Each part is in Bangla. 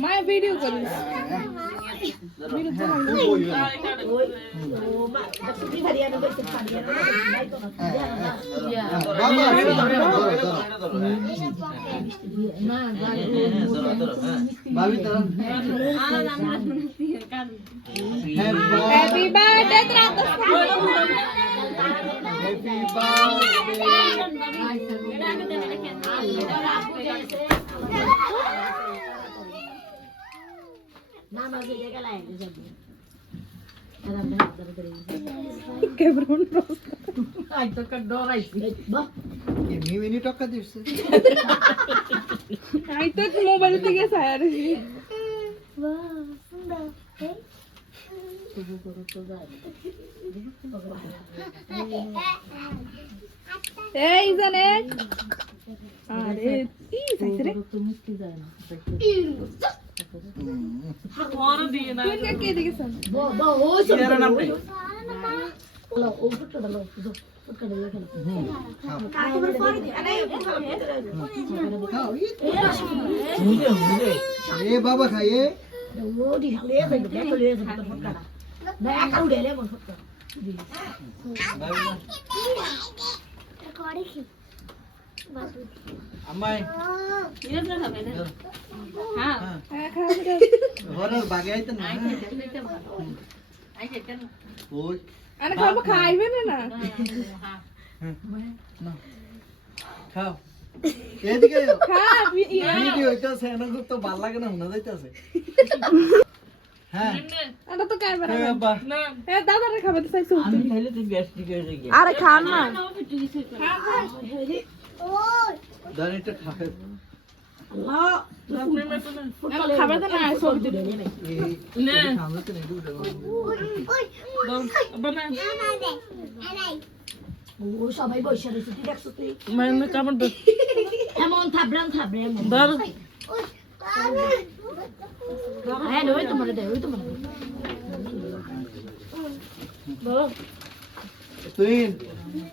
मैं वीडियो करूँ हैप्पी बर्थडे मोबाइल থেকে সায়ার এই জানে আরে কি সাইছে রে और दिए ना तुम क्या देखे सब वो ओ सब ना लो ओ फुट कर लो फुट कर दे काटी पर फोन अरे ये बाबा खाइए वो दी ले से ले से फुट कर मैं खाऊ दे ले फुट कर रिकॉर्डिंग अम्माई ये ना खावे ना हां खा दे घरर भागे आइतन ना आई के ओय अरे खाबो खाइबे ना ना খাও এদিকে খা ভিডিও হইতাছে না তো ভালো লাগে না শোনা যাইতাছে হ্যাঁ এটা তো ক্যামেরা এ বাবা না এ দাদা রে খাবে তো চাইছো আমি খাইলে তুই গ্যাস্ট্রিক হয়ে যাবে আরে খান না ওই দাঁড়িটা খাবে আল্লাহ খাবে তো না ছবি তুলে নে না সামনে তো নেই উঠে বানা ও সবাই বসে রয়েছে তুই দেখছ তুই মানে কেমন এমন থাবরাম থাবরে এমন ধর হ্যাঁ ওই তোমার দে ওই তোমার বল তুই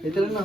এটা না